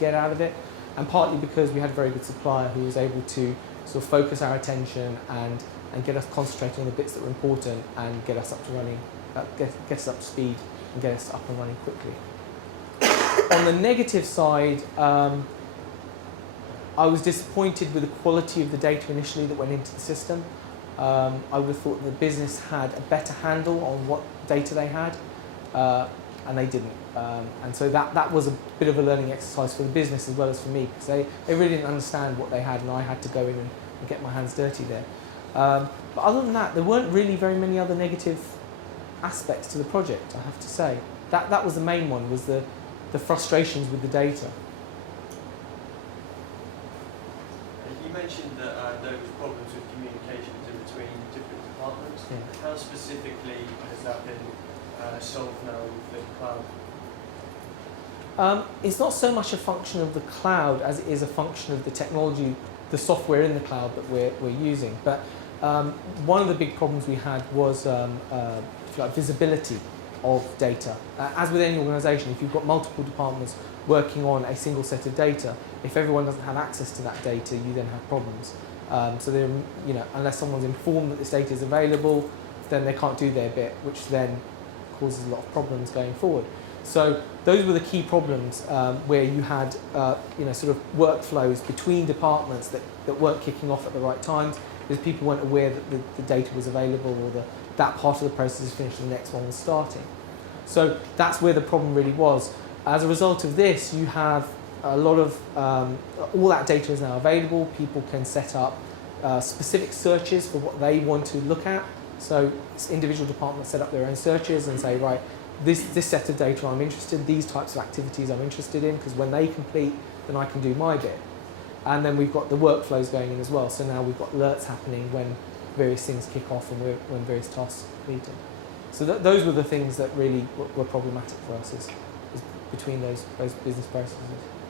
get out of it, and partly because we had a very good supplier who was able to sort of focus our attention and get us concentrating on the bits that were important and get us up to running, get us up to speed and get us up and running quickly. On the negative side, I was disappointed with the quality of the data initially that went into the system. I would have thought the business had a better handle on what data they had, and they didn't. And so that was a bit of a learning exercise for the business as well as for me, because they really didn't understand what they had, and I had to go in and get my hands dirty there. But other than that, there weren't really very many other negative aspects to the project, I have to say. That was the main one, was the frustrations with the data. You mentioned that there was problems with communications in between different departments. Yeah. How specifically has that been solved now with the cloud? It's not so much a function of the cloud as it is a function of the technology, the software in the cloud that we're using. But one of the big problems we had was like visibility of data. As with any organisation, if you've got multiple departments working on a single set of data, if everyone doesn't have access to that data, you then have problems. So unless someone's informed that this data is available, then they can't do their bit, which then causes a lot of problems going forward. So those were the key problems where you had sort of workflows between departments that weren't kicking off at the right times because people weren't aware that the data was available, or that part of the process is finished and the next one was starting. So that's where the problem really was. As a result of this, you have a lot of, all that data is now available. People can set up specific searches for what they want to look at. So individual departments set up their own searches and say, right, this set of data I'm interested in, these types of activities I'm interested in, because when they complete, then I can do my bit. And then we've got the workflows going in as well. So now we've got alerts happening when various things kick off and when various tasks are completed. So those were the things that really were problematic for us is between those business processes.